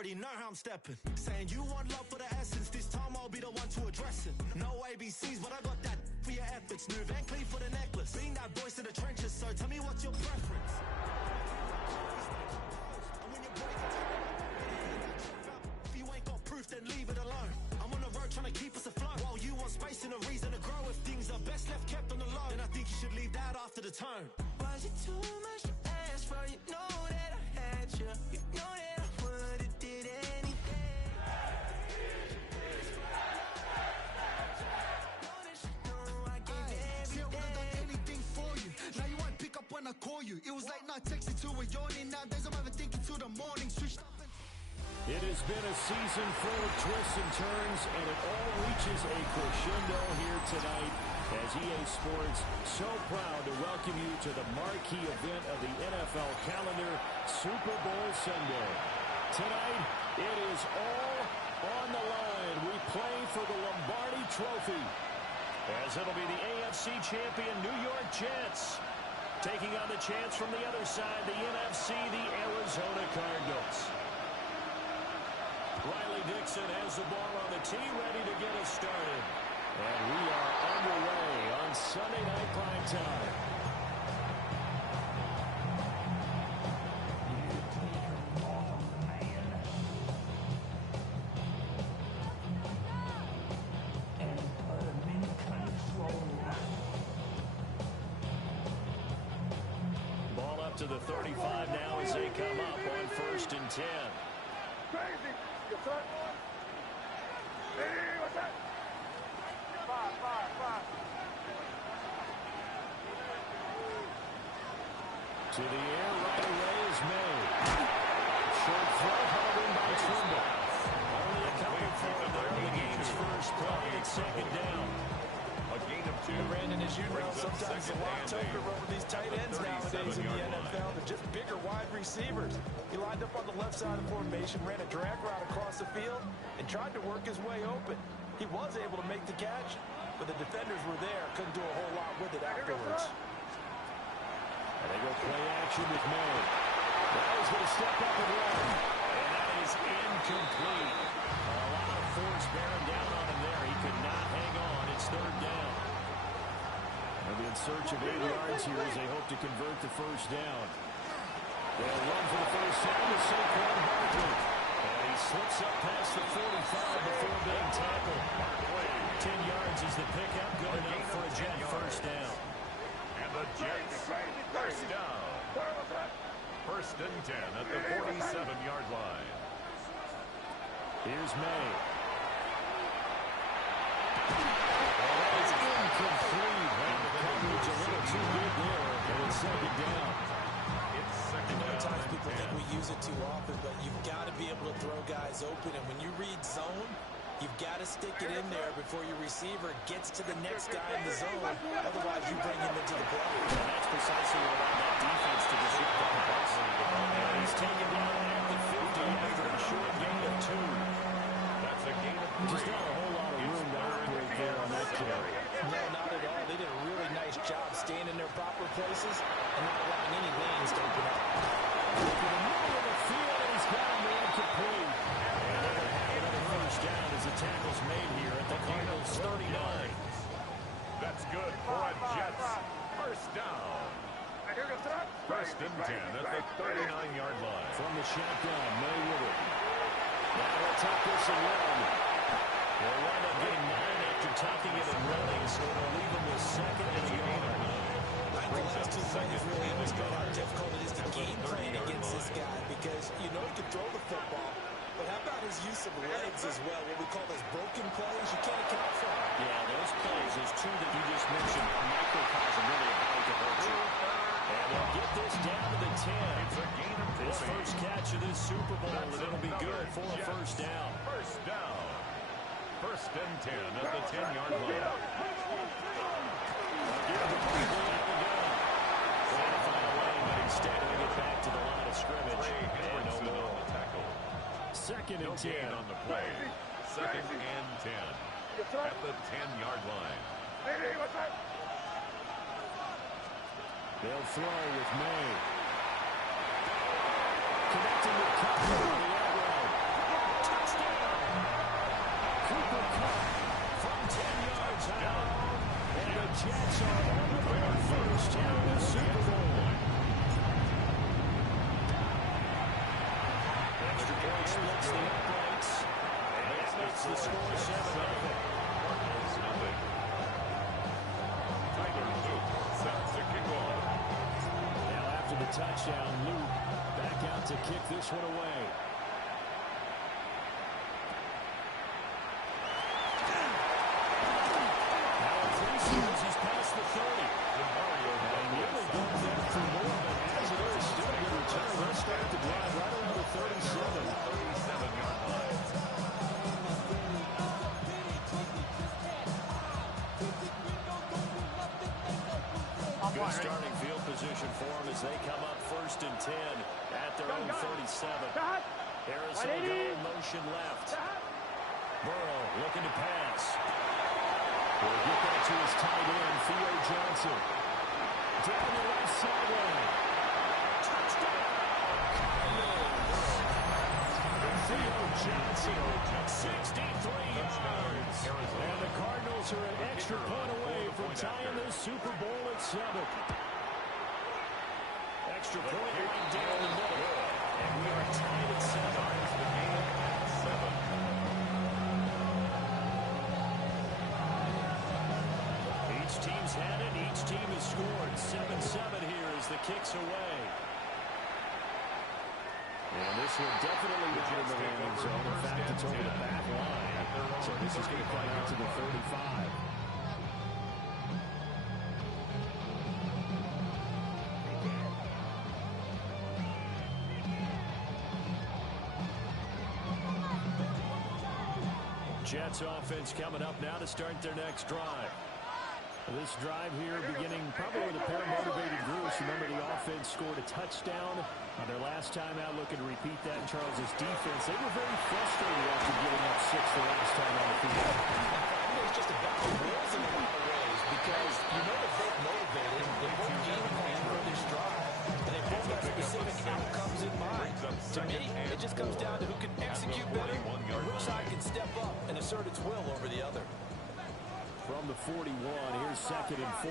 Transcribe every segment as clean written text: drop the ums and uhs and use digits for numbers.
already know how I'm stepping. Saying you want love for the essence, this time I'll be the one to address it. No ABCs, but I got that for your efforts. New Van Cleef for the necklace. Being that voice in the trenches, so tell me what's your preference. And when you're breaking if you ain't got proof, then leave it alone. I'm on the road trying to keep us afloat. While you want space and a reason to grow. If things are best left kept on the low, then I think you should leave that after the tone. Was it too much to ask for? You know that I had you. You know that I would've did anything. See, I would've done anything for you. Now you won't pick up when I call you. It was late night texting to a yawning. Nowadays I'm even thinking till the morning. Switched up and it has been a season full of twists and turns, and it all reaches a crescendo here tonight as EA Sports so proud to welcome you to the marquee event of the NFL calendar, Super Bowl Sunday. Tonight, it is all on the line. We play for the Lombardi Trophy, as it'll be the AFC champion New York Jets taking on the chance from the other side, the NFC, the Arizona Cardinals. Riley Dixon has the ball on the tee, ready to get us started. And we are underway on Sunday Night Prime Time. Ball up to the 35 now as they come up on 1st and 10. Crazy. Yes, sir. Hey, what's that? Five. To the air right away is May. Short throw held in by Trimble. Only a couple for him there in the game's first play. It's 2nd down. A gain of 2. Brandon, as you know, sometimes the lot toker over these tight ends nowadays in the NFL. They're just bigger wide receivers. He lined up on the left side of the formation, ran a drag route across the field, and tried to work his way open. He was able to make the catch, but the defenders were there. Couldn't do a whole lot with it afterwards. And they go play action with May. Now he's going to step up and run. And that is incomplete. A lot of force bearing down on him there. He could not hang on. It's 3rd down. They'll be in search of 8 yards here as they hope to convert the 1st down. They'll run for the first time to Saquon Barkley. And he slips up past the 45 before being tackled. 10 yards is the pickup. Good enough for a Jet 1st down. And the Jets, 1st down. 1st and 10 at the 47-yard line. Here's May. And that is incomplete. And the coverage a little too good there. And it's 2nd down. It's 2nd down. Sometimes people think we use it too often, but you've got to be able to throw guys open. And when you read zone, you've got to stick it in there before your receiver gets to the next guy in the zone. Otherwise, you bring him into the play. And that's precisely what allowed that defense to disrupt the pass. And he's taken down at the 50 after a short gain of 2. That's a gain of 3. Just not a whole lot of room to operate there on that carry. No, not at all. They did a really nice job staying in their proper places and not allowing any lanes to open up. Looking in the middle of the field, and he's got him incomplete. And they're going to have another 1st down as the tackle's made here at the Cardinals' 39. That's good for a Jets 1st down. 1st and 10 at the 39-yard line. From the shotgun, May with it. Now they'll take this and run. They'll wind up getting 9 after tucking it and running, so it'll leave them with 2nd and a yard. I think the last 2 plays really illustrate how difficult it is to game plan against this guy because you know he can throw the football, but how about his use of legs as well, what we call those broken plays? You can't account for them. Yeah, those plays, those 2 that you just mentioned, microcosm really how he can hurt you. And they'll get this down to the 10. It's a gain of 20. His first catch of this Super Bowl, and it'll be good for a 1st down. 1st down. 1st and 10 at the 10-yard line. Instead, they get back to the line of scrimmage. And no more. 2nd and 10 on the play. 2nd and 10 at the 10-yard line. They'll throw with May. Connecting with Cutler on the outright. splits the uprights. And makes the score 7-0. Now after the touchdown, Luke back out to kick this one away. Now at 3 series, he's past the 30. And really going there for more, but as it is, still a good return. Let's start the drive right around the 37. 37-yard line. Good starting field position for them as they come up 1st and 10 at their own 37. Arizona in motion left. Burrow looking to pass. Will get that to his tight end, Theo Johnson. Down the left sideline. Touchdown! Theo Johnson, 63 yards. And the Cardinals are an extra point away from tying this Super Bowl at 7. Extra point right down the middle. And we are tied at 7. Each team's had it. Each team has scored. 7-7 here as the kick's away. And this one definitely not in the landing zone. In fact, it's over the back line. So this is going to come out to the 35. Jets offense coming up now to start their next drive. This drive here beginning probably with a pair of motivated groups. Remember, the offense scored a touchdown on their last time out, looking to repeat that in Charles's defense. They were very frustrated after giving up 6 the last time on the field. It's just about the rules in a lot of ways because you know they're both motivated. They're both game plan for this drive. And they both have specific outcomes in mind. To me, it just comes down to who can execute better and which side can step up and assert its will over the other. From the 41, here's 2nd and 4.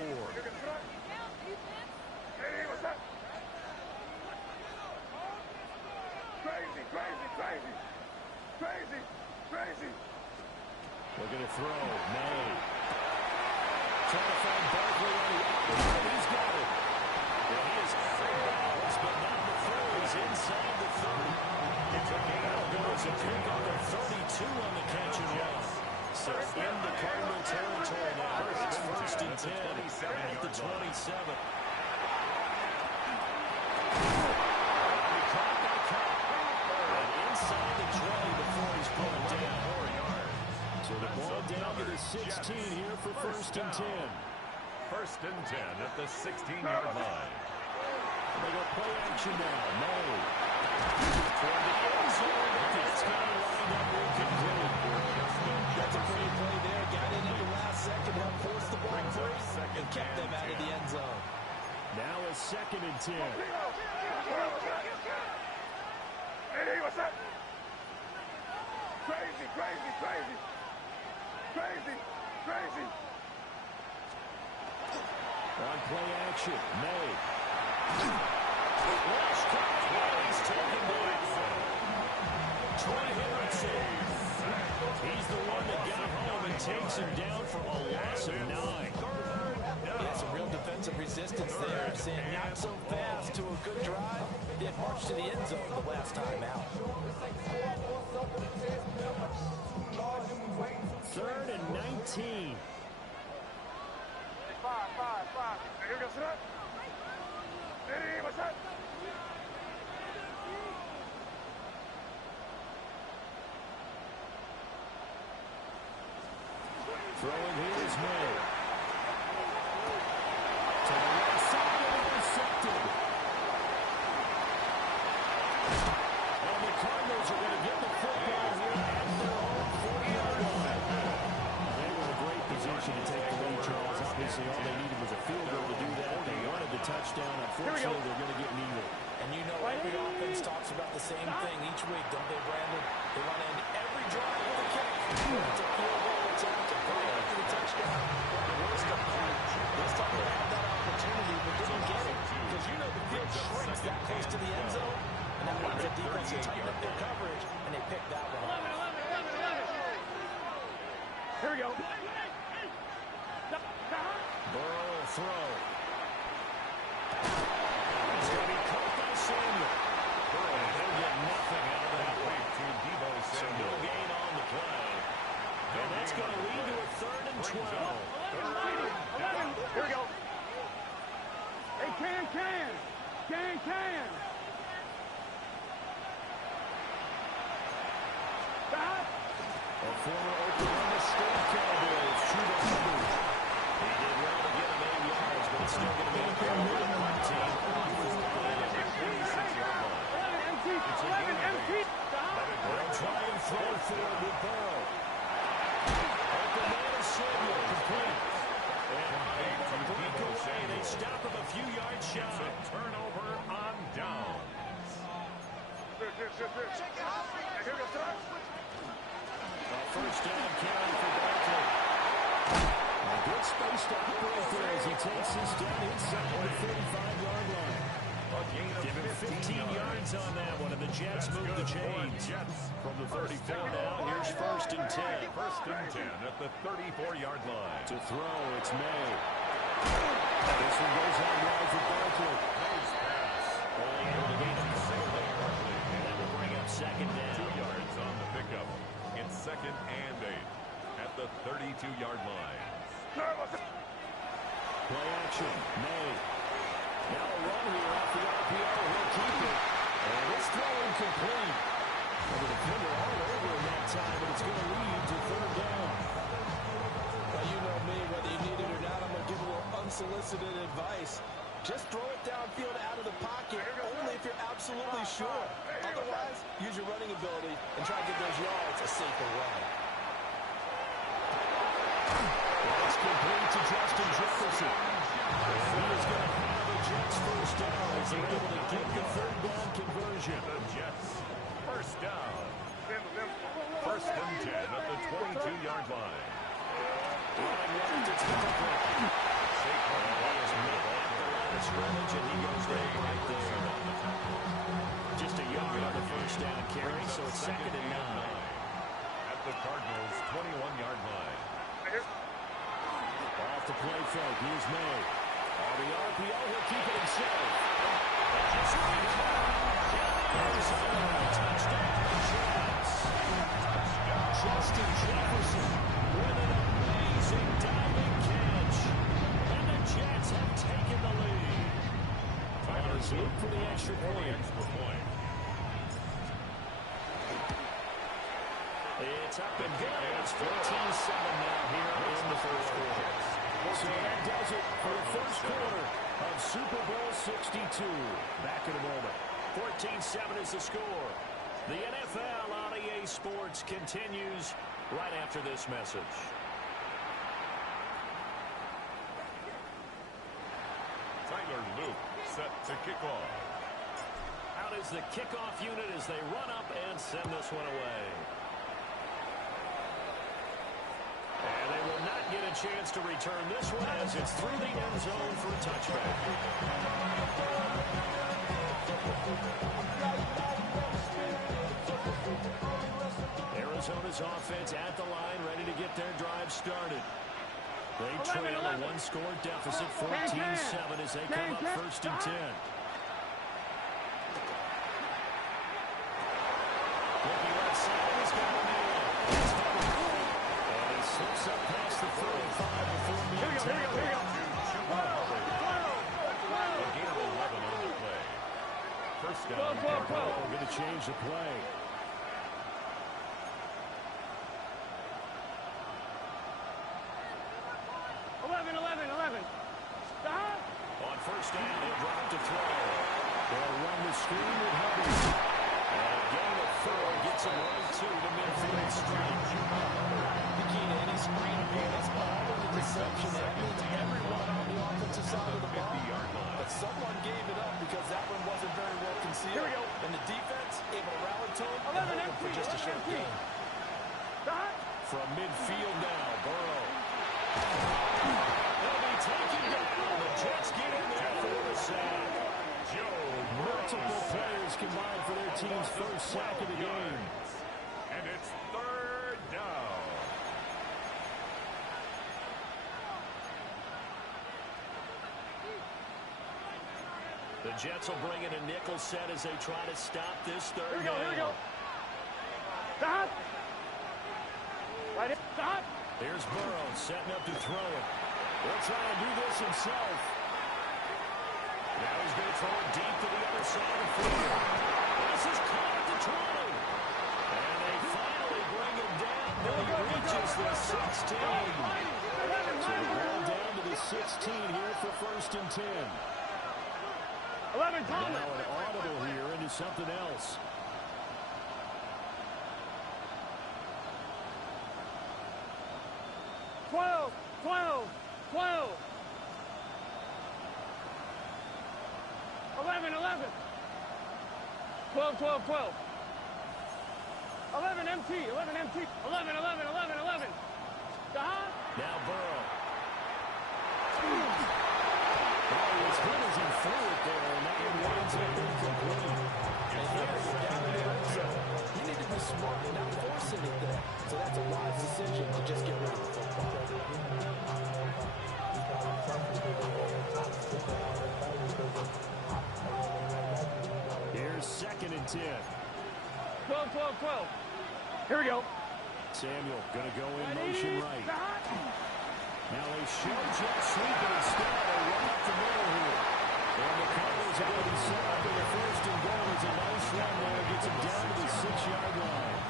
Crazy. Looking to throw. May. Trying to find Barkley on the outside. He's got it. Well, he is out of bounds, but not before he's inside the 30. Now goes a pick on the 32 on the catch and run. So into Cardinal territory now. It's 1st and 10 at the 27. Caught by Cup. And inside the 20 before he's pulled down. So the ball down to the 16 here for 1st and 10. 1st and 10 at the 16-yard line. They go play action now. May. Toward the end zone. It's got to wind up incomplete. That's a great play there. Got in at the last second, helped force the ball free, and kept them out of the end zone. Now a 2nd and 10. Hey, what's up? Crazy. On play action, May. Rush cut. He's taken down. Troy Henderson. He's the one that got home and takes him down for a loss of 9. Yeah, some real defensive resistance there. Saying not so fast to a good drive. They had marched to the end zone the last time out. 3rd and 19. Five. Hey, what's up? Hey, what's up? Throwing here is May. To the right side and intercepted. And the Cardinals are going to get the football here at their own 40-yard line. They were in a great position to take the lead, Charles. Obviously, all they needed was a field goal to do that. They wanted the touchdown. Unfortunately, they're going to get neither. And you know every offense talks about the same thing each week, don't they, Brandon? They want to end every drive with a kick. It's a field goal attempt right after the touchdown. Worst of all, this time they had that opportunity but didn't get it. Because you know the field shrinks that close to the end zone. And that means the defense will tighten up their coverage, and they throw. It's going to be caught by Samuel. They'll get nothing out of that one. So no gain on the play. And that's going to lead to a 3rd and 12. 11. Here we go. Hey, can. Stop. A former Oklahoma State Cowboys, true to numbers. He did well to get him 8 yards, but it's still going to be a goal for the punt team. 11 MT. Stop. They'll try and throw forward with Burrow. Open man is Samuel, complete. And break away. They stop him a few yards shy. It's a turnover on downs. Here we go, First down carry for Barkley. A good space to operate there as he takes this down inside the 35-yard line. Give him 15 yards on that one, and the Jets move the chains. From the 34 now, here's 1st and 10. 1st and 10 at the 34-yard line. To throw, it's May. This one goes out wide for Barkley. Nice pass. Only able to gain a couple there. And that will bring up 2nd down. 2 yards on the pickup. It's 2nd and 8 at the 32-yard line. Play action, May. Now a run here off the RPO. He'll keep it. And it's throw incomplete. And the defender all over him that time, but it's going to lead to 3rd down. Well, you know me, whether you need it or not, I'm going to give a little unsolicited advice. Just throw it downfield out of the pocket, only if you're absolutely sure. Otherwise, use your running ability and try to get those yards a safer way. It's complete to Justin Jefferson. He is going to have the Jets first down as they're able to get the 3rd down conversion. The Jets first down. 1st and 10 at the 22-yard line. Running left, it's Barkley. Saquon is met at the line of scrimmage, and he goes down right there. Just a yard on the first down carry, so it's 2nd and 9. At the Cardinals' 21-yard line. Off the play fake, here's May. On the RPO, he'll keep it himself. Touchdown, Jets. Justin Jefferson with an amazing diving catch. And the Jets have taken the lead. Tyler's look for the extra point. It's up and good. It's 14-7 now here in the 1st quarter. So that does it for the 1st quarter of Super Bowl 62. Back in a moment. 14-7 is the score. The NFL on EA Sports continues right after this message. Tyler Luke set to kick off. Out is the kickoff unit as they run up and send this one away. And they will not get a chance to return this one as it's through the end zone for a touchback. Arizona's offense at the line, ready to get their drive started. They trail a one-score deficit, 14-7 as they come up 1st and 10. Looking left side, he's got a man. And he slips up past the 35 before being tackled. A gain of 11 on the play. First down. We're going to change the play. On first down, he'll drop to throw. They'll run the screen with Hubbard. And a gain of 4 gets him right to the midfield stretch. The key to any screen game is all of the deception. That means everyone on the offensive side of the ball. But someone gave it up because that one wasn't very well concealed. And the defense able to rally to him and hold him for just a short game. From midfield now, Burrow. They'll be taken down. The Jets get in there for the sack. Multiple players combined for their team's first sack of the game. And it's 3rd down. The Jets will bring in a nickel set as they try to stop this third Here we go. Stop. Right in. Stop. Here's Burrow setting up to throw it. He'll try to do this himself. Now he's going to throw it deep to the other side of the field. This is caught at the 20. And they finally bring it down, but he reaches the 16. So the ball down to the 16 here for 1st and 10. 11, now an audible here into something else. Twelve. 11. 12. 11 MT. 11. Now Burrow. As good as he threw it there, and that one winds up incomplete. And here you're down in the red zone. You need to be smart and not force anything. So that's a wise decision to just get rid of the football. Here's 2nd and 10. 12. Here we go. Samuel going to go in motion right. Now they show jet sweep it instead. Right up the middle here. And the Cardinals are going to be set up in the 1st and goal. It's a nice run there. Gets him down to the 6-yard line.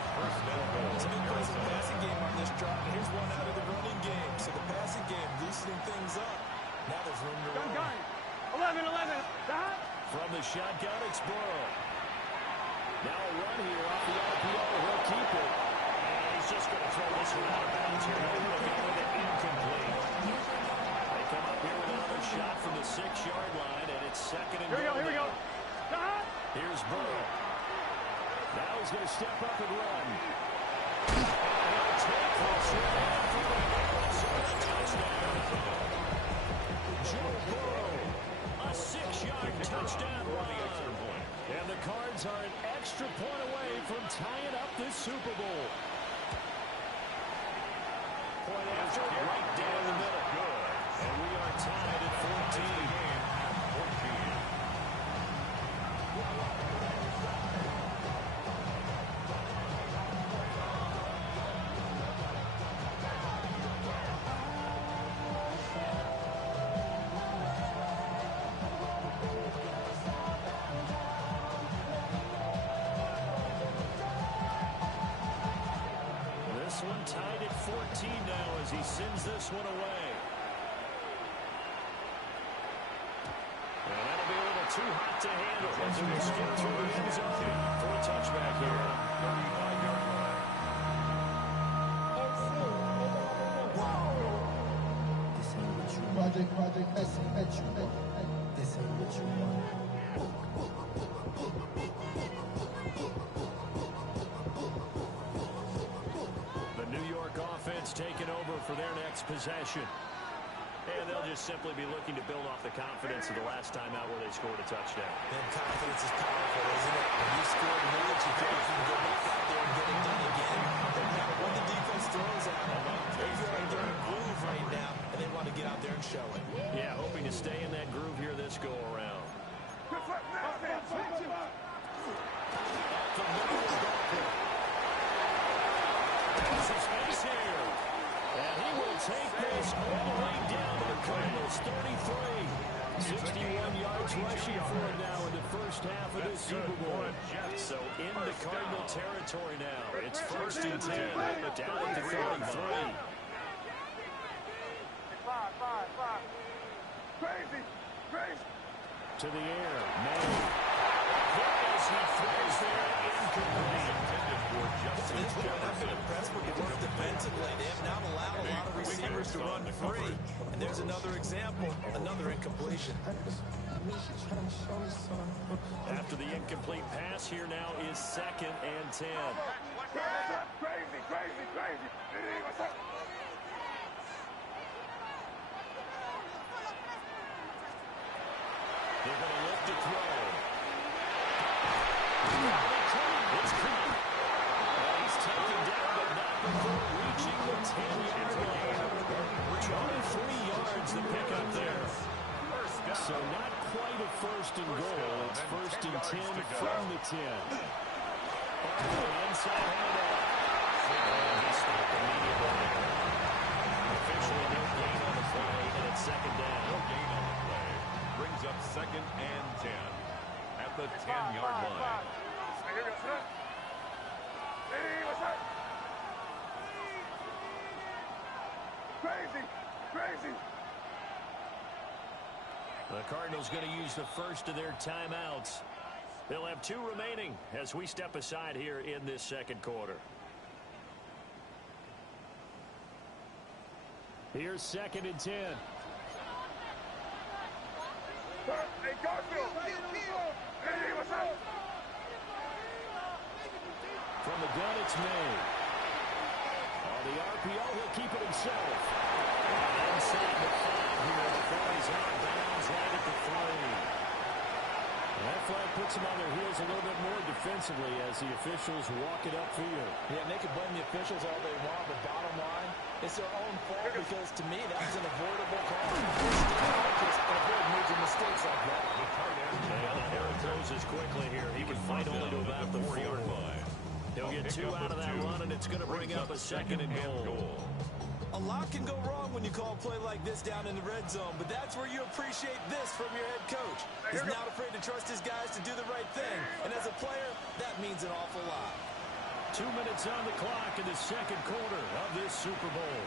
It's a good present passing game on this drive. And here's one out of the running game. So the passing game loosening things up. Now there's room to run. 11. From the shotgun, it's Burrow. Now a run here off the RPO. He'll keep it. And he's just going to throw this one out of bounds here. They're going to go with it incomplete. They come up here with another shot from the 6-yard line, and it's 2nd and goal. Here we go. Here's Burrow. Now he's going to step up and run. And he'll take this one for the touchdown. Joe Burrow, a 6-yard touchdown run. And the Cards are an extra point away from tying up this Super Bowl. Point after, right down the middle. Good. And we are tied at 14. This one tied at 14 now as he sends this one away. And that'll be a little too hot to handle as he will skip through the end zone for a touchback here. 35-yard line. Project S. This ain't what you want. Offense taking over for their next possession. And they'll just simply be looking to build off the confidence of the last time out where they scored a touchdown. And confidence is powerful, isn't it? When you score once, you feel like you can go back out there and get it done again. No matter what the defense throws at them, they feel like they're in a groove right now, and they want to get out there and show it. Yeah, hoping to stay in that groove here this go-around. And he will take this all the way down to the Cardinals 33. 61 yards rushing for him now in the first half of this Super Bowl. So into Cardinal territory now. It's 1st and 10, down at the 33. Five. Crazy. To the air, May. As he throws there, incomplete. At this point, I've been impressed with the work defensively. They have now allowed a lot of receivers to run free. And there's another example, another incompletion. After the incomplete pass, here now is 2nd and 10. Crazy. They're going to lift to throw. It's caught. He's taken down, but not before reaching the 10-yard line. 23 yards the pickup there. So not quite a first and goal. It's first and 10 from the 10. Inside handoff. And he stopped immediately. Officially no gain on the play, and it's second down. No gain on the play. Brings up second and 10 at the 10-yard line. Crazy, crazy. The Cardinals going to use the first of their timeouts. They'll have 2 remaining as we step aside here in this second quarter. Here's second and 10. Hey, Garfield. Hey, what's up? From the gun, it's May. On the RPO, he'll keep it himself. Inside the 5 here before he's out of bounds right at the 3. That flag puts them on their heels a little bit more defensively as the officials walk it upfield. Yeah, and they can blame the officials all they want, but bottom line, it's their own fault because, to me, that was an avoidable call. Just avoid major mistakes like that. The tight end. And Harris closes quickly here. He can fight only to about the 4-yard line. He'll get 2 out of that run, and it's going to bring up a second and goal. A lot can go wrong when you call a play like this down in the red zone, but that's where you appreciate this from your head coach. He's not afraid to trust his guys to do the right thing, and as a player, that means an awful lot. 2 minutes on the clock in the second quarter of this Super Bowl.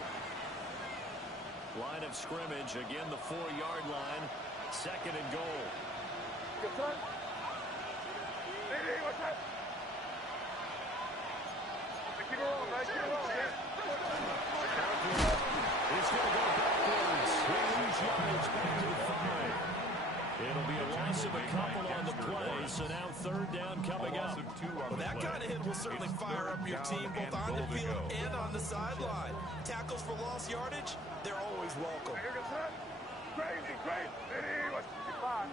Line of scrimmage, again the 4-yard line, second and goal. Good son. Hey, what's up? Keep it rolling, man. Keep it rolling, man. He's going to go backwards. He'll lose yards back to the 5. It'll be a loss of a couple on the play, so now third down coming up. Well, that kind of hit will certainly fire up your team both on the field and on the sideline. Tackles for lost yardage, they're always welcome. Here goes son. Crazy, crazy. Hey, what's up? 5.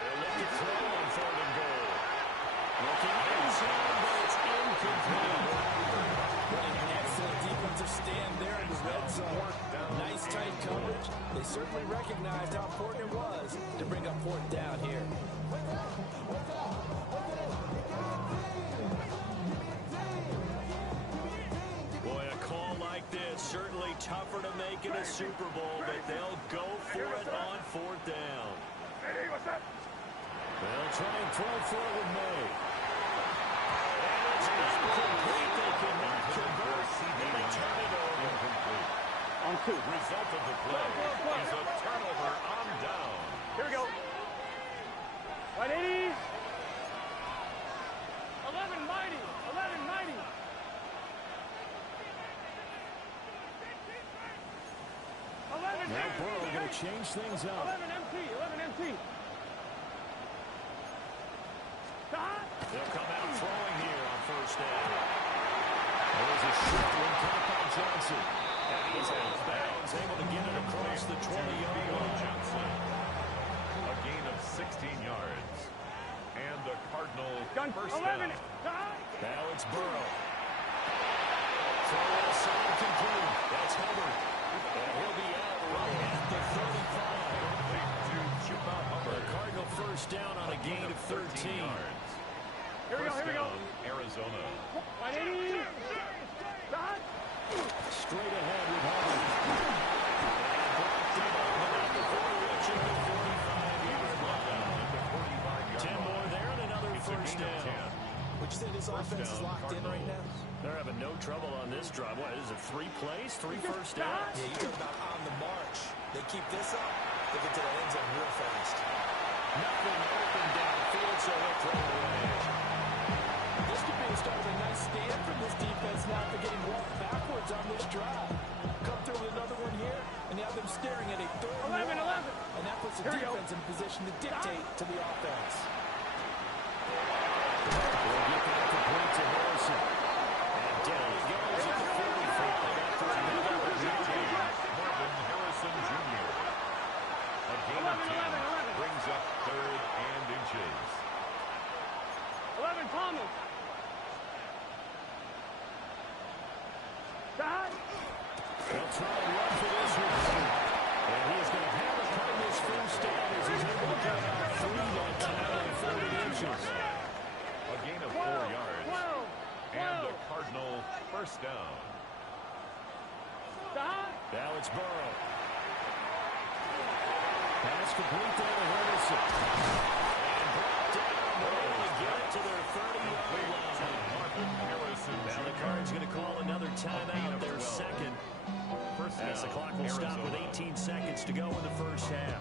They'll look to throw on third and goal. Looking inside, but it's incomplete. An excellent defensive stand there in the red zone. Nice tight coverage. They certainly recognized how important it was to bring up fourth down here. Boy, a call like this, certainly tougher to make in a Super Bowl, but they'll go for it on fourth down. Hey, what's up? They'll try and throw for it with May. And it's incomplete. They cannot convert, and they turn it over. Incomplete. On 2. Result of the play is a turnover on down. Here we go. 180. 11 mighty. 11 mighty. Now Burrow going to change things up. 11 MT. They'll come out throwing here on first down. There's a short one caught by Johnson. And he's out of bounds, able to get it across the 20-yard line. Johnson. A gain of 16 yards. And a Cardinal first 11. down. Now it's Burrow. Throw inside complete. That's Hubbard. And he'll be out right at the 35. The Cardinal first down on a gain of 13. Here we go. Arizona. 180. Straight ahead with Hubbard. And the 45-yard line. 10 more there and another first down. Would you say this offense is locked in right now? They're having no trouble on this drive. What, is it 3 plays, 3 first downs? Yeah, you talk about on the march. They keep this up, they get to the end zone real fast. Nothing open downfield, so they'll throw it away. This could be the start of a nice stand from this defense now after getting walked backwards on this drive. Come through with another one here, and you have them staring at a third 11. and that puts the defense in position to dictate to the offense. They'll get that complete to Harrison. And down he goes at the 44. Marvin Harrison Jr. A gain of 10 brings up third and inches. 11 Thomas. Side. They'll try and run for this one. And he is going to have a Cardinals first down as he's able to get out 3 that time on 40 inches. A gain of 4 yards. And a Cardinal first down. Now it's Burrow. Pass complete down to Henderson. And brought down. They're able to get it to their 30-yard line. Now the Cards going to call another timeout, their second. As the clock will stop with 18 seconds to go in the first half.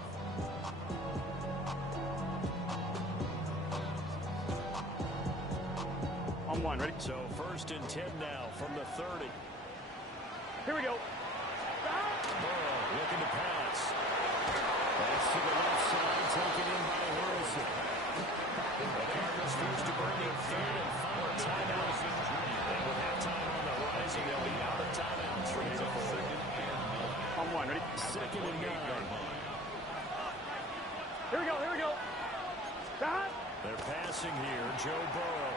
On one, ready? So first and 10 now from the 30. Here we go. Burrow looking to pass. Pass to the left side, taken in by Harrison. The Cardinals forced to bring in third and final timeout. And with halftime on the horizon, they'll be out of timeouts from here forward. On one, ready? Second and 9. Here we go, here we go. They're passing here, Joe Burrow.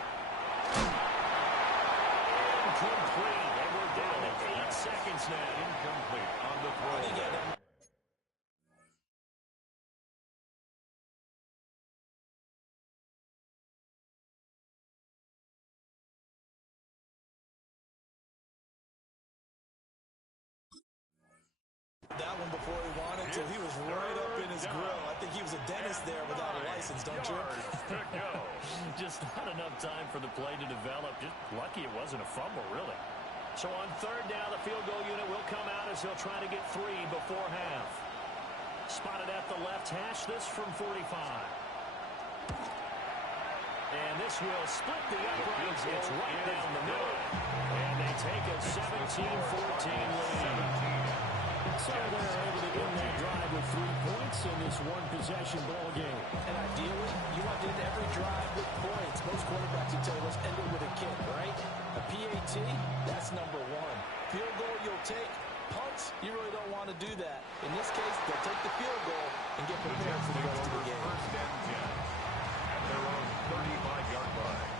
Incomplete, and we're down to 8 seconds now. Incomplete on the throw. That one before he wanted to. He was right up in his grill. I think he was a dentist there without a license, don't you? Just not enough time for the play to develop. Just lucky it wasn't a fumble, really. So on third down, the field goal unit will come out as he'll try to get 3 before half. Spotted at the left hash, this from 45. And this will split the uprights. It's right down the middle. And they take a 17-14 lead. So they're able to end that drive with 3 points in this one-possession ball game. And ideally, you want to end every drive with points. Most quarterbacks will tell us end it with a kick, right? A PAT, that's number 1. Field goal you'll take. Punts, you really don't want to do that. In this case, they'll take the field goal and get prepared for the rest of the game. First and 10 at their own 35-yard line.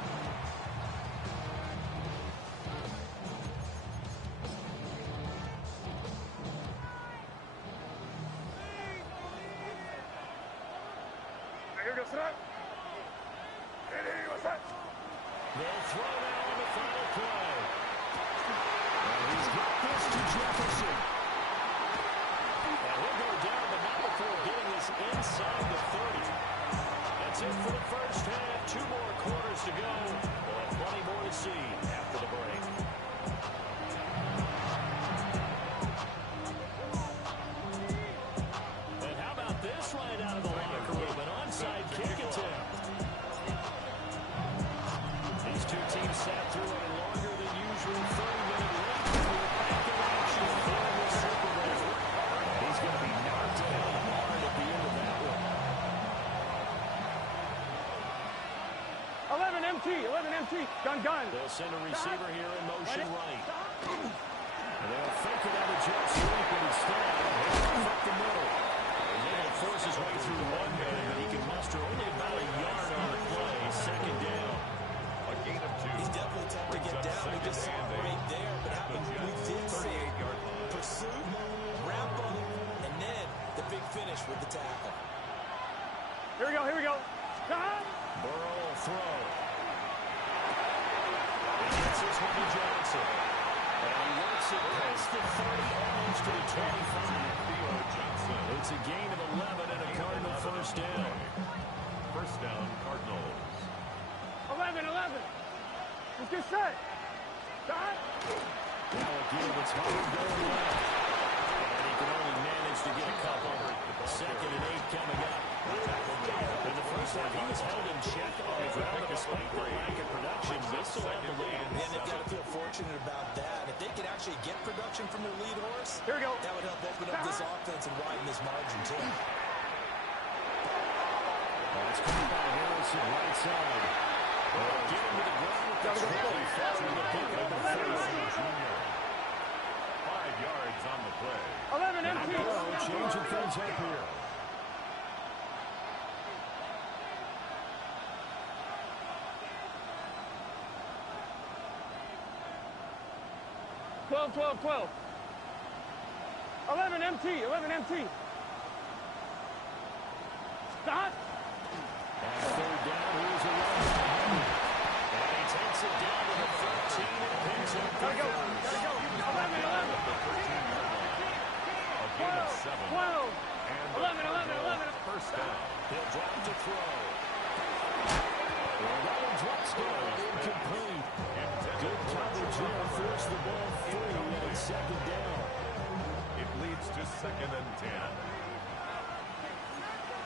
Here goes that. They'll throw now on the final play. And he's got this to Jefferson. And he'll go down, but not before getting this inside the 30. That's it for the first half. 2 more quarters to go. We'll have plenty more to see after the break. And how about this right out of the locker room? An onside kick attempt. These two teams sat through a longer than usual 30-minute wait for active action here in the Super Bowl. He's going to be knocked down hard at the end of that one. 11 MT. Gun. They'll send a receiver here in motion right. And they'll fake it out of jet sweep, but instead they'll up the middle. And then he'll force his way through one man, but he can muster only about a yard on the play. Second down. A gain of 2. He's definitely tough to get down. We just saw it right there. But how about we did see pursuit, ramp up, and then the big finish with the tackle. Here we go. Burrow will throw. He gets this one to Johnson. And he works it past the 30, almost to the 25. It's a gain of 11 and a Cardinal first down. First down, Cardinals. 11. Let's get set. Now again, it's hard going left. And he can only manage to get a couple. Second and 8 coming up. In the first half, he was held in check on the ground, but despite the lack of production, they still have the lead. And they've got to feel fortunate about that. If they could actually get production from their lead horse, Here we go. that would help open up this offense and widen this margin, too. That's caught by Harrison, right side. Get him to the ground with the trolley, following the pick up the first. 5 yards on the play. 11 MT. Changing things up here. 12. 11 MT, 11 MT. Stop. On third down, here's a run. And he takes it down to the 13 and picks up the Gotta go. first. Gotta go. 11, 11. 12, 11, 11, 11. First down. He'll drop to throw. That one drops down, incomplete. Good coverage there, forced the ball free, and it's second down. It leads to 2nd and 10.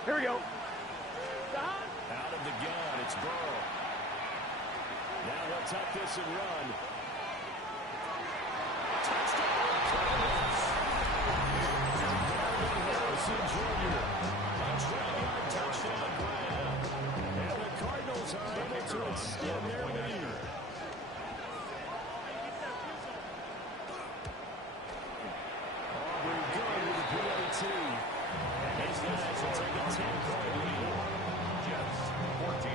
Here we go. Out of the gun, it's Burrow. Now he'll tuck this and run. Touchdown, Cardinals! Marvin Harrison Jr. A 12-yard touchdown grab. And the Cardinals are able to extend their lead. Aubrey good with the PAT. And these guys will take a 10-point lead. Jets, 14.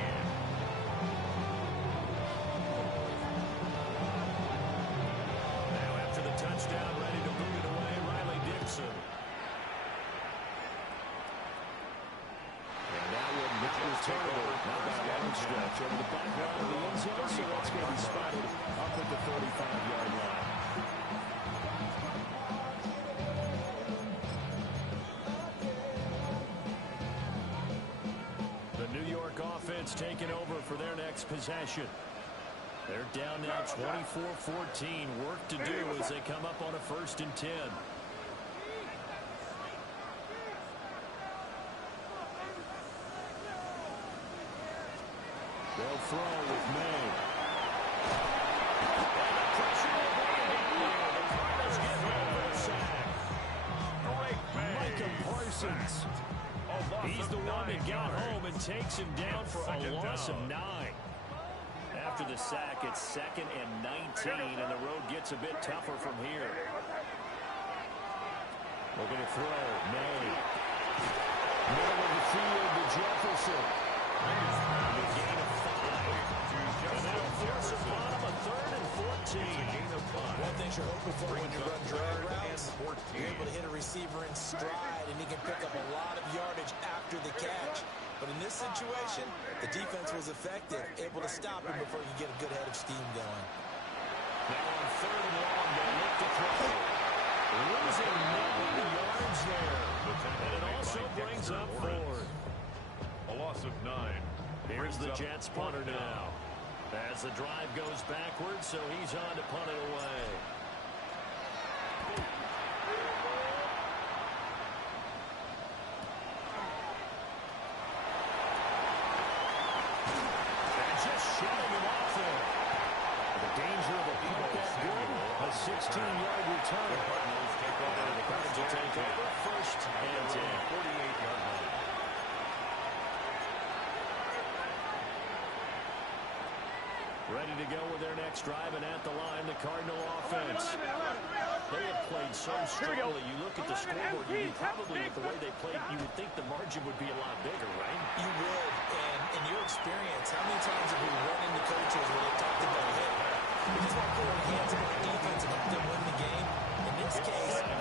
Now after the touchdown, ready to boot it away, Riley Dixon. And that will not return over. Not by a long stretch. Over the back line of the end zone, so that's going to be spotted up at the 35-yard line. The New York offense taking over for their next possession. They're down now 24-14. Work to do as they come up on a 1st and 10. They'll throw with May. And the pressure will bring it down there. The Cardinals get home for a sack. Micah Parsons. He's the one that got home and takes him down for a loss of 9. After the sack, it's 2nd and 19, and the road gets a bit tougher from here. Looking to throw. May. Middle of the field to Jefferson. And a gain of 5. And that'll force a bottom of 3rd and 14. One thing you're hoping for when you run drag routes, you're able to hit a receiver in stride, and he can pick up a lot of yardage after the catch. But in this situation, the defense was effective, able to stop him before he could get a good head of steam going. Now on 3rd and long, they look to throw. Losing 9 yards there. And it also brings up 4th. A loss of 9. Here's the Jets punter now. As the drive goes backwards, so he's on to punt it away. And just shoving him off there. The danger of a punt that good. A 16-yard return. And the Cardinals will take over 1st and 10. 48-yard line. Ready to go with their next drive, and at the line, the Cardinal offense. They have played so strongly. You look at the scoreboard, probably with the way they played, you would think the margin would be a lot bigger, right? You would, and in your experience, how many times have we run into coaches where they talked about, hey, we just want to put our hands on the defense and help them win the game? In this case, not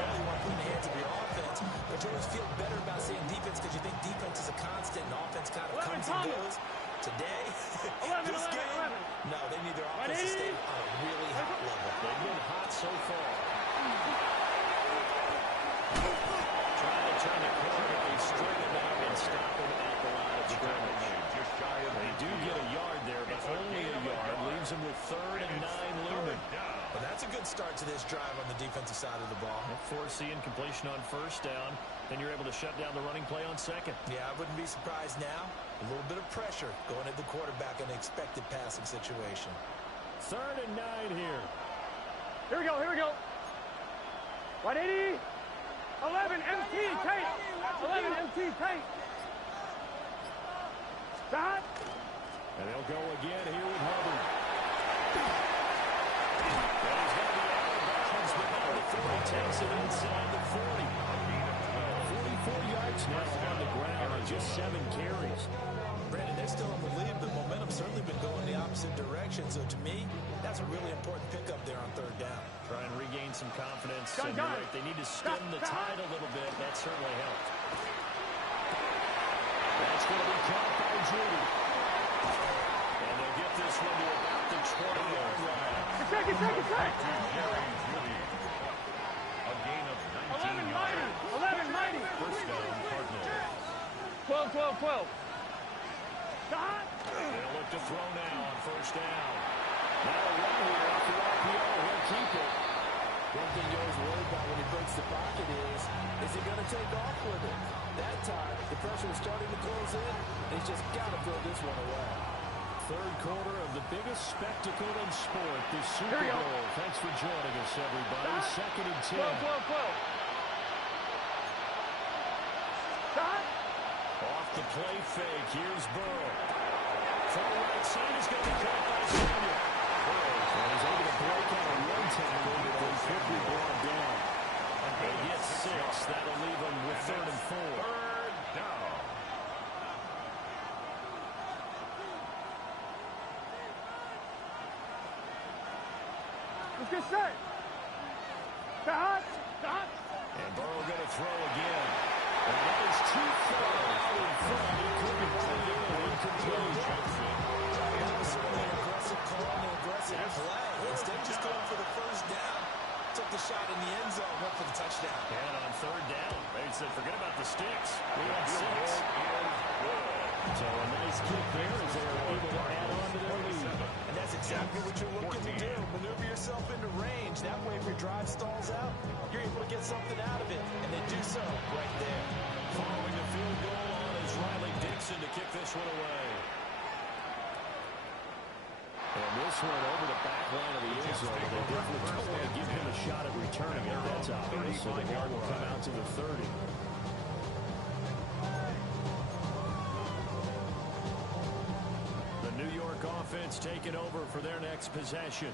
only want to put in the hands of your offense, but you always feel better about saying defense because you think defense is a constant and offense kind of comes and goes. Today, this game, no, they need their offense to stay on a really hot level. They've been hot so far. Trying to turn the corner, they straighten it out and stop him at the line of scrimmage. They do get a yard there, but only a yard. Leaves them with 3rd and 9 looming. Well, that's a good start to this drive on the defensive side of the ball. Forcing completion on 1st down. Then you're able to shut down the running play on 2nd. Yeah, I wouldn't be surprised now. A little bit of pressure going at the quarterback in an expected passing situation. 3rd and 9 here. Here we go, here we go. 180. 11 MT tight. 11 MT tight. Stop. And they'll go again here with Hubbard. And he's going to be out of bounds, but now the 40 takes it inside the 40. 44 yards now on the ground on just 7 carries. Brandon, they're still in the lead, but momentum's certainly been going the opposite direction. So to me, that's a really important pickup there on third down. Try and regain some confidence. And you're right, they need to stem the tide a little bit. That certainly helped. That's going to be caught by Judy. And they'll get this one to about the 20-yard line. Second. A gain of 19 yards. 11, mighty. First down, Cardinals. 12. They'll look to throw now on first down. Now a run here off the RPO. He'll keep it. One thing you always worry about when he breaks the pocket is he going to take off with it? That time, the pressure was starting to close in, and he's just got to throw this one away. Third quarter of the biggest spectacle in sport, the Super Bowl. Thanks for joining us, everybody. Second and 10. 12. Off the play fake. Here's Burrow. From the right side is going to be caught by Samuel. Burrow is able to break out a one tackle, but they could be brought down. They get 6. That'll leave them with 3rd and 4. Third down. Let's get set. Stop. And Burrow going to throw again. And that is too far out in front. He couldn't play it. Incomplete. That was certainly an aggressive call and an aggressive play. Instead of just going for the first down, took the shot in the end zone, went for the touchdown. And on third down, they said, forget about the sticks. We had 6. So a nice kick there as they were able to add on to their lead. And that's exactly what you're looking to do. Maneuver yourself into range. That way, if your drive stalls out, you're able to get something out of it. And they do so right there. Following the field goal on is Riley Dixon to kick this one away. And this one over the back line of the end zone. They definitely don't want to give him a shot at returning it. That's obvious. So the ball will come out to the 30. The New York offense taking over for their next possession.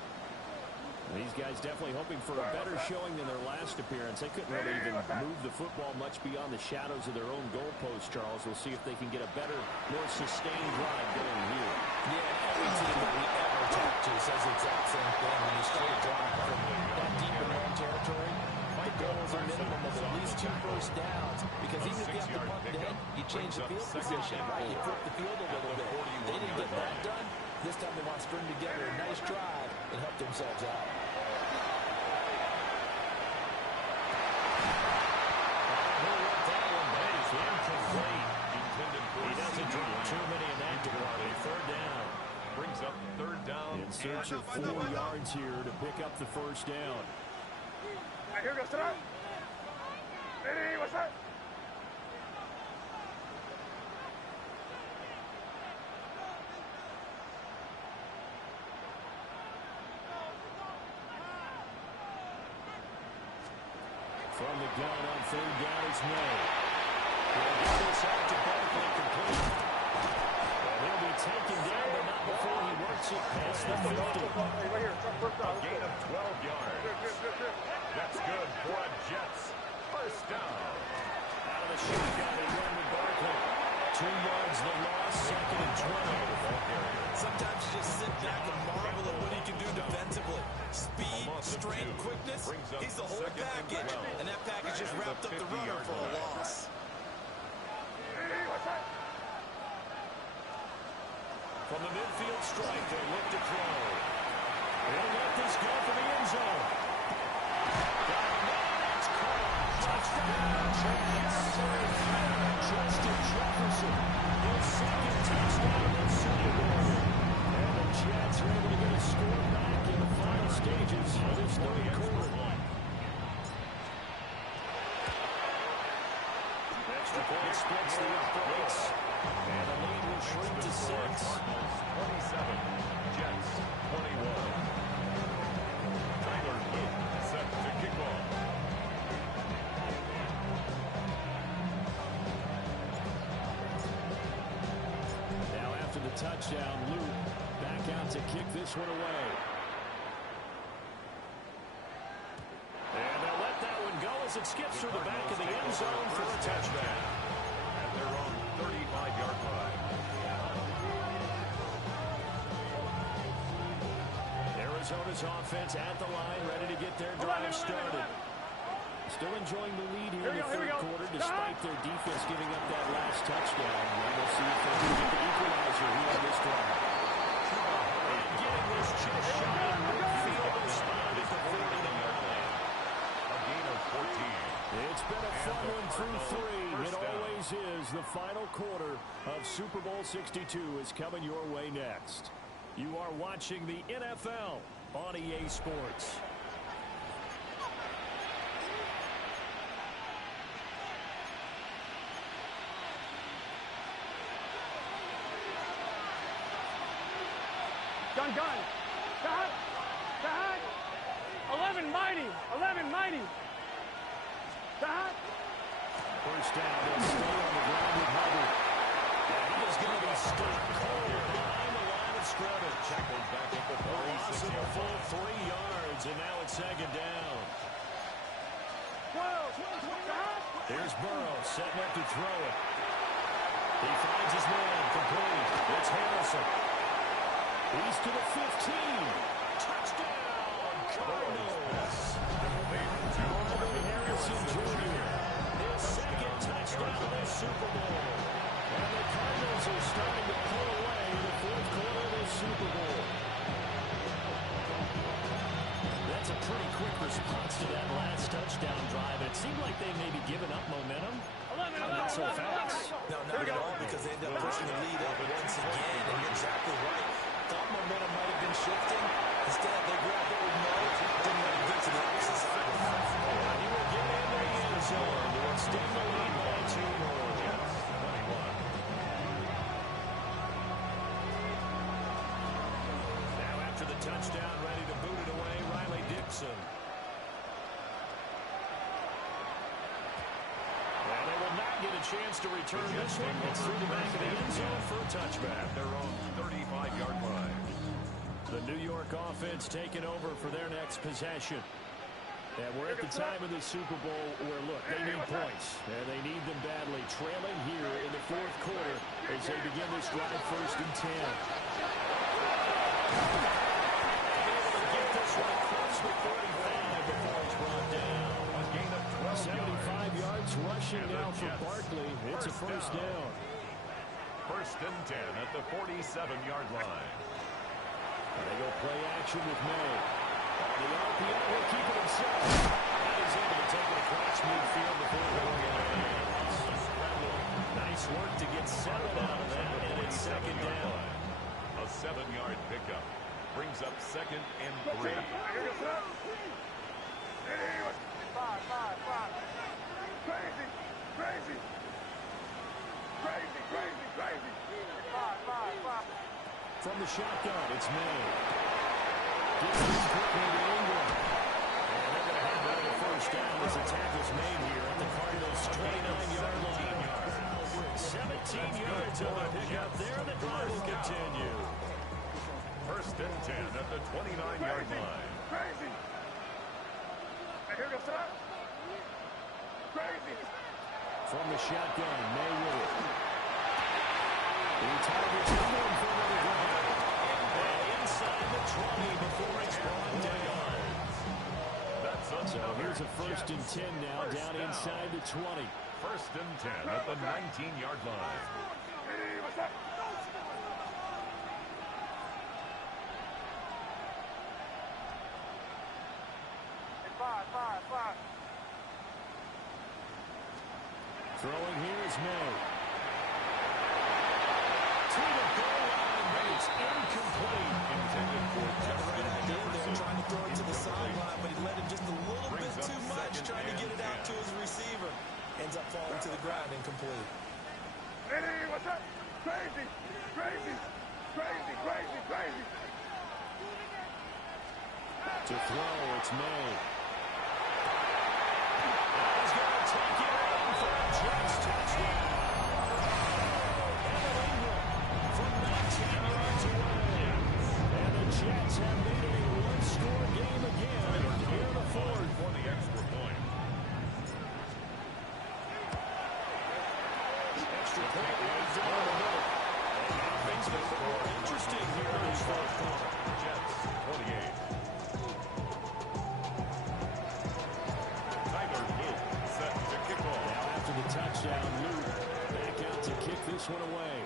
These guys definitely hoping for a better showing than their last appearance. They couldn't really even move the football much beyond the shadows of their own goalpost, Charles. We'll see if they can get a better, more sustained drive going here. Yeah, every team that we ever talk to says the exact same thing. When you start a drive from that deep in their own territory, the goal is a minimum of at least 2 first downs. Because even if you have to punt dead, you change the field position, right? You flip the field a little bit. They didn't get that done. This time they want to string together a nice drive and help themselves out. He doesn't drop too many in that department. Third down. Brings up third down. In search of 4 yards here to pick up the first down. All right, here we go. Sit up. Ready, what's that? From the gun on third down is May. He'll get this out to Barkley complete. And he'll be taken down, but not before he works it past the 50. Right here. A gain of 12 yards. Good. That's good for a Jets. First down. Out of the shotgun, they run with Barkley. 2 yards the loss, 2nd and 20. Sometimes you just sit back and marvel at what he can do defensively. Speed, strength, quickness. He's the whole package. And that package just wrapped up the runner for a loss. From the midfield strike, they look to throw. They'll let this go for the end zone. Got a man, it's caught. Touchdown. Justin Jefferson. His 2nd touchdown in Super Bowl. And the Jets are able to get a score back in the final stages of this third quarter. Extra point splits the uprights. And the lead will shrink to 6. 27. Jets 21. Tyler Luke set to kick off. Now after the touchdown, Luke back out to kick this one away. And they'll let that one go as it skips through the back of the end zone for a touchdown. At their own 35-yard line. Arizona's offense at the line, ready to get their drive started. Still enjoying the lead here in the third quarter, despite their defense giving up that last touchdown. We'll see if they can get the equalizer here on this drive. And getting this chest shot in midfield is spotted at the 40-yard line. A gain of 14. It's been a fun one through three. It always is. The final quarter of Super Bowl 62 is coming your way next. You are watching the NFL on EA Sports. Gun. Sahad. 11 mighty. Sahad. First down, they'll stay on the ground with Hubbard. And he is going to be stuck cold behind the line of scrimmage. Tackled back at the Loss of a full 3 yards, and now it's second down. 12. Here's Burrow setting up to throw it. He finds his man complete. It's Harrison. He's to the 15. Touchdown, Cardinals. Marvin Harrison Jr. His second touchdown of this Super Bowl. And the Cardinals are starting to pull away in the fourth quarter of this Super Bowl. That's a pretty quick response to that last touchdown drive. It seemed like they may be giving up momentum. Not so fast. No, not at all, because they end up pushing the lead up once again, and you're exactly right. Thought momentum might have been shifting. Instead, they grabbed it with no, didn't let it get to the opposite side. He will get into the end zone to extend the lead by 2 more. Yes, 21. Now after the touchdown, ready to boot it away, Riley Dixon. And they will not get a chance to return this one. It's through the back of the end zone for a touchback. Their own 35-yard line. The New York offense taking over for their next possession. And we're at the time of the Super Bowl where, look, they need points. And they need them badly. Trailing here in the fourth quarter as they begin this drive, 1st and 10. Able to get this one across the 45 before it's brought down. A gain of 12 75 yards rushing now for Barkley. It's a first down. 1st and 10 at the 47-yard line. And they go play action with May. The RPO will keep it himself. And he's able to take it across midfield before going out of bounds. Nice work to get settled out of that, and it's second down. A 7-yard pickup brings up 2nd and 3. From the shotgun, it's May. Gets this quickly to Ingram. And they're going to have another first down as the tackle's made here at the Cardinals' 29-yard line. 17 yards on the pickup there, and the drive will continue. 1st and 10 at the 29-yard line. From the shotgun, May with it. He targets Ingram for another grab. And inside the 20 before it's brought down. So here's a 1st and 10 now, down inside the 20. 1st and 10 at the 19-yard line. Throwing here is May. To the goal line, but it's incomplete. Intended for just Right idea there, trying to throw it to the sideline, but he let him just a little bit too much, trying to get it out to his receiver. Ends up falling to the ground incomplete. To throw, it's May. He's going to take it in for a Jets touchdown. Evan Ingram from 19 yards away. And the Jets have made it a one-score game again here in the fourth. For the extra point. Extra point right down the middle. And now things get a little more interesting here in this fourth quarter. Jets 28. this one away.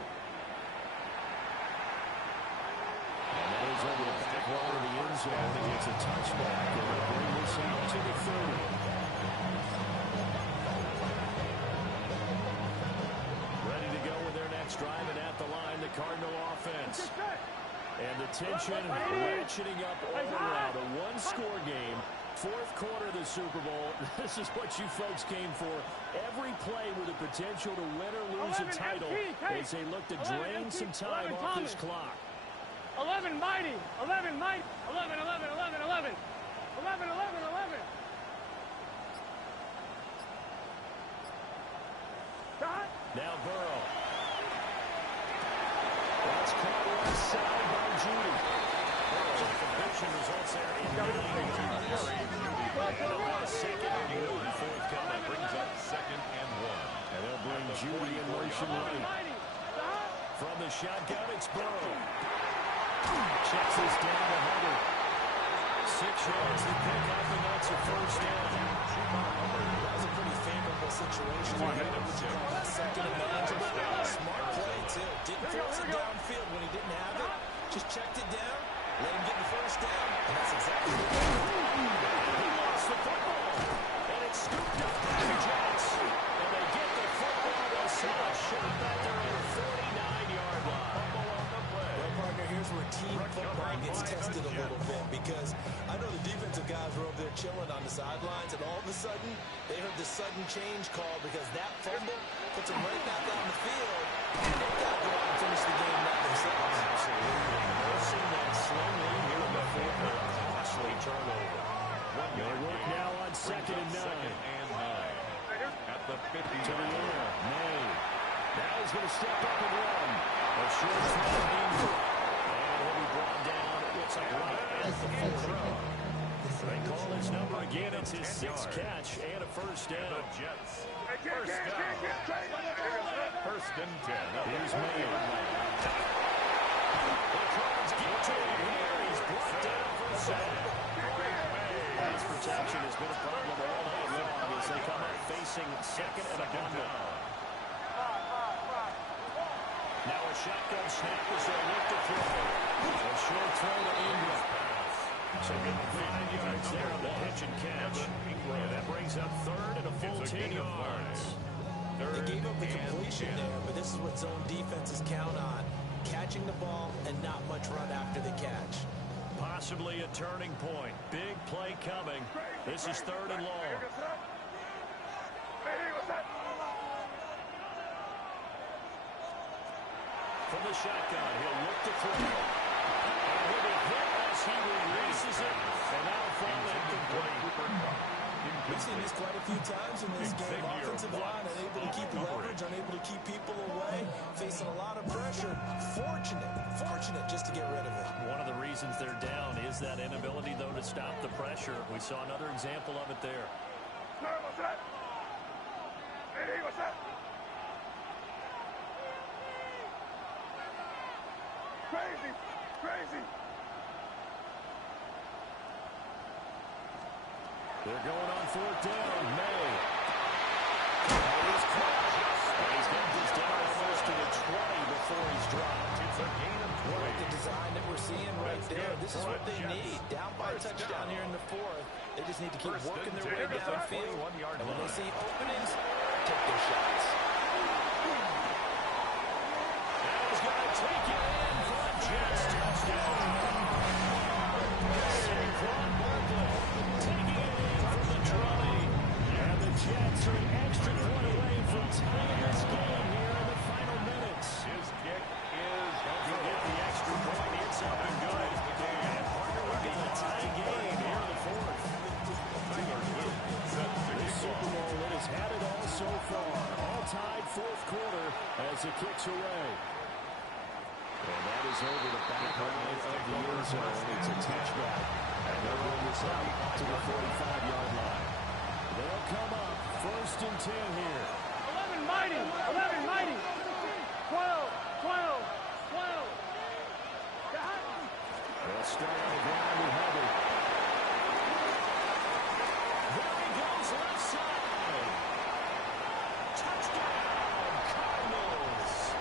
And that is over the back wall of the end zone. He gets a touchback, and they'll bring this out to the 30. Ready to go with their next drive, and at the line, the Cardinal offense. And the tension ratcheting up all around. A one-score game. Fourth quarter of the Super Bowl. This is what you folks came for. Every play with the potential to win or lose a title as they look to drain some time off this clock. 11 mighty. 11 mighty. 11, 11, 11, 11. 11, 11, 11. Shot. Now Burrow. That's caught left side by Judy. Burrow's conviction results there in 9. And a second and one forthcoming. Brings up 2nd and 1. And they'll bring Judy in motion right. From the shotgun, it's Burrow. Checks this down to Hunter. 6 yards to pick up, and that's a first down. That was a pretty favorable situation. Second and manageable. Smart play, too. Didn't force it downfield when he didn't have it. Just checked it down, let him get the first down, and that's exactly what he did. He lost the football, and it's scooped up by the Jets. And they get the football. They'll see a shot at their own 49-yard line. Well, partner, here's where team football gets tested a little bit, because I know the defensive guys were over there chilling on the sidelines, and all of a sudden, they heard the sudden change call because that fumble puts them right back on the field, and they got to go out and finish the game now themselves. Absolutely. Nursing that slim lead here in the fourth quarter. Costly turnover. They'll work now on 2nd and 9. At the 50 To the air. May. Now he's going to step up and run. A short throw Ingram. And he'll be brought down. It looks like right at the 4. They call his number again. It's his 6th catch and a first down. The Jets. First down. First and 10. Here's May. The Cards get to him here. He's brought down for a sack. Pass protection has been a problem all night long as they come up facing 2nd and a bundle. Now a shotgun snap as they look to throw. A short throw to Ingram. So get 5 yards there on the pitch and catch. And that brings up 3rd and a full 10 yards. They gave up the completion there, but this is what zone defenses count on. Catching the ball and not much run after the catch. Possibly a turning point. Big play coming. This is 3rd and long. From the shotgun, he'll look to throw. And he'll be hit as he releases it. And that'll fall incomplete. We've seen this quite a few times in this game. Offensive line unable to keep leverage, unable to keep people away, facing a lot of pressure. Fortunate just to get rid of it. One of the reasons they're down is that inability, though, to stop the pressure. We saw another example of it there. Crazy. They're going on 4th down. May. He's caught. He's got this down almost to the 20 before he's dropped. It's a gain of 20. Like the design that we're seeing right there. This is what they need. Down by a touchdown here in the 4th. They just need to keep working their way downfield. And when they see openings, take their shots. Now he's going to take it in for a Jets touchdown. Saquon Barkley taking it in from the 20. And the Jets are an extra point away from tying this game here in the final minutes. His kick is You get the extra point, it's up and good. And partner, we've got a tie game here in the 4th. This Super Bowl that has had it all so far. All tied 4th quarter as it kicks away. And that is over the back line of the end zone. It's a touchback. And they'll bring this out to the 45-yard line. They'll come up 1st and 10 here. 11 mighty. 11 mighty. 12. They'll start on the ground with Hubbard. There he goes left side. Touchdown, Cardinals.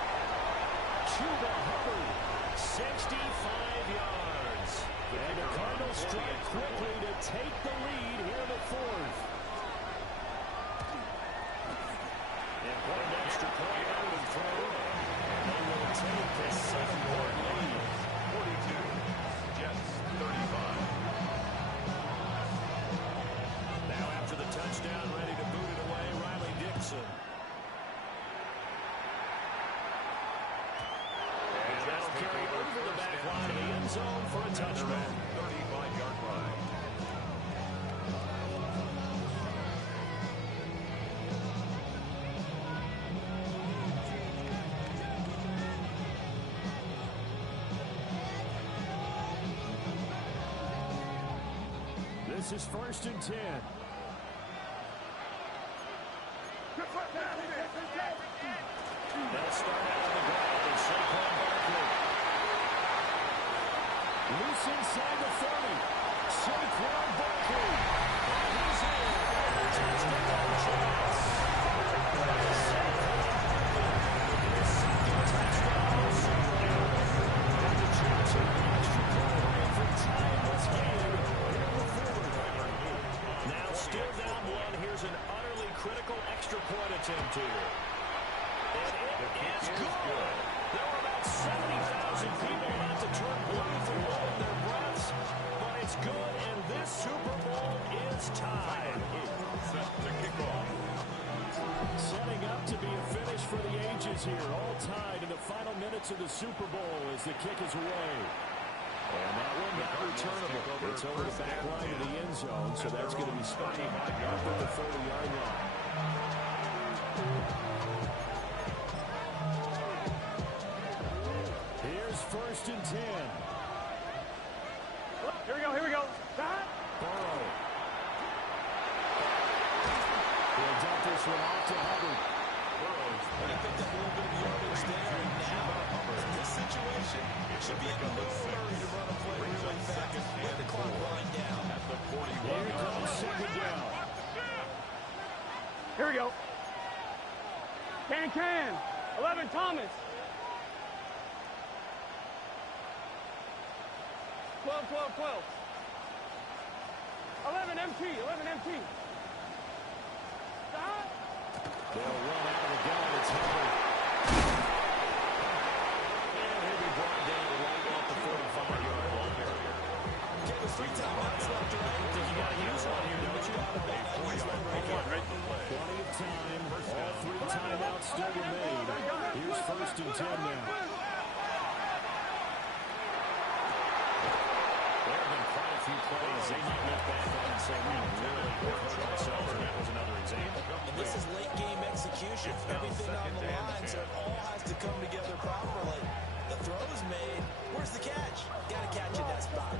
Cardinals strike quickly to take the lead here in the fourth. And what an extra point out and throw. And they will take this second-quarter lead. 42, Jets 35. Now after the touchdown, ready to boot it away, Riley Dixon. And that'll carry over the back line of the end zone for a touchdown. 35-yard line. This is 1st and 10. They'll start out on the ground and Saquon Barkley. Loose inside the 30. Saquon Barkley. And he's in. Touchdown Jets. Saquon Barkley. His second touchdown of the season. And the Jets are the extra point for tying this game. Now still down one. Here's an utterly critical extra point attempt here. And it is good. There were about 70,000 people about to turn blue from holding their breaths. But it's good, and this Super Bowl is tied. Set to kick off. Setting up to be a finish for the ages here. All tied in the final minutes of the Super Bowl as the kick is away. And that one not returnable. It's over the back line of the end zone, so that's going to be spotted up at the 30-yard line. Here's 1st and 10. Here we go, here we go. Burrow. He'll dump this one off to Hubbard. He picked up a little bit of yardage there, and now, in this situation, should be in no hurry to run a play really fast. Let the clock wind down. At the 41. Here comes second down. Here we go. Can. 11, Thomas. 12. 11, MT. Stop. They'll run out of the gun. It's Hubbard. And he'll be brought down right off the 45-yard line. Okay, there's 3 timeouts left, right? I think you got to use one here, don't you? Plenty of time. All 3 timeouts still remain. Here's 1st and 10 now. There have been quite a few plays they might look back on and say, we really hurt ourselves, and that was another example. And this is late-game execution. Everything on the line, so it all has to come together properly. The throw's made. Where's the catch? Got to catch in that spot.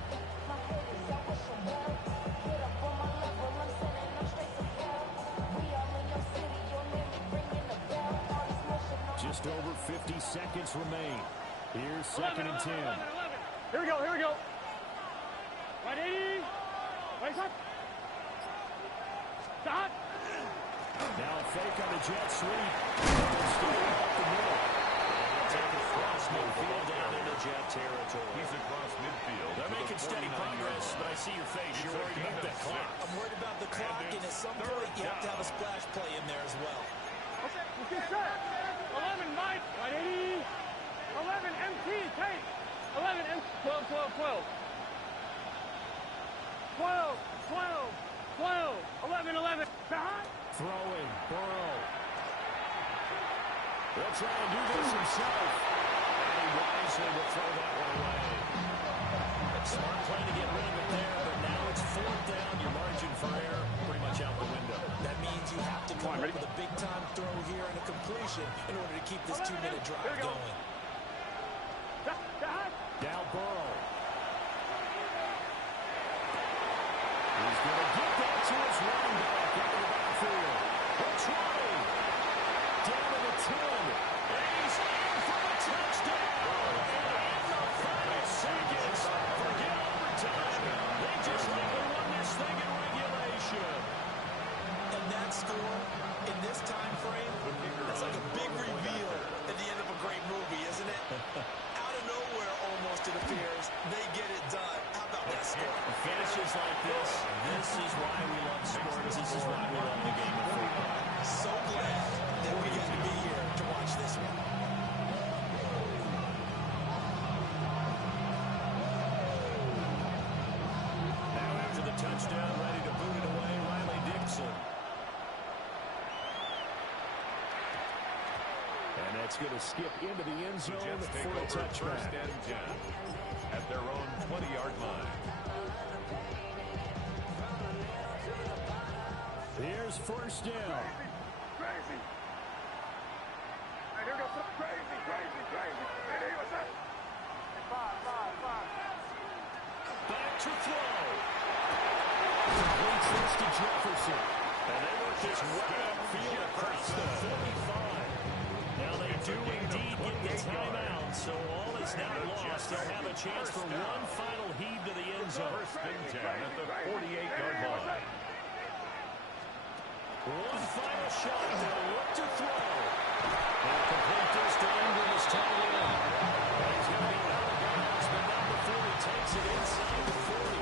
Just over 50 seconds remain. Here's 2nd and 10. 11. Here we go. Right 80. Right side. Stop. Now a fake on the jet sweep. They're starting up the middle. And take it across midfield down into jet territory. He's across midfield. They're making steady progress, but I see your face. You're worried about that clock. I'm worried about the clock, and at some point, you have to have a splash play in there as well. Okay, let's get set. 11, Mike. Right 80. 11, MT. Take. 11, M. 12. 11. Behind. Throwing. Burrow. They'll try and do this himself. And he wisely will throw that one away. Smart play to get rid of it there, but now it's 4th down. Your margin for error pretty much out the window. That means you have to come up with a big-time throw here and a completion in order to keep this 2-minute drive going. Now Burrow. He's going to get that to his running back into the backfield. It's running. Down to the 10. And he's in for the touchdown. And in the final seconds, forget overtime. They just really won this thing in regulation. And that score, in this time frame, that's like a big reveal at the end of a great movie, isn't it? Out of nowhere, almost, it appears, they get it done. How about that score? That's going to skip into the end zone for a touchback. First and 10 at their own 20-yard line. Here's first down. Crazy. Hey, here goes some crazy. Hey, what's that? Five. Back to throw. Completes this to Jefferson. And they work this way upfield across the 45. Now they do indeed get the timeout, so all is not lost. They'll have a chance for one final heave to the end zone. First and 10 at the 48-yard line. One final shot. They'll look to throw. And complete this to Ingram is tied in. He's going to be out of bounds, but not before he takes it inside the 40.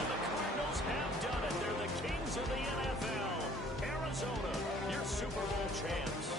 And the Cardinals have done it. They're the kings of the NFL. Arizona, your Super Bowl champs.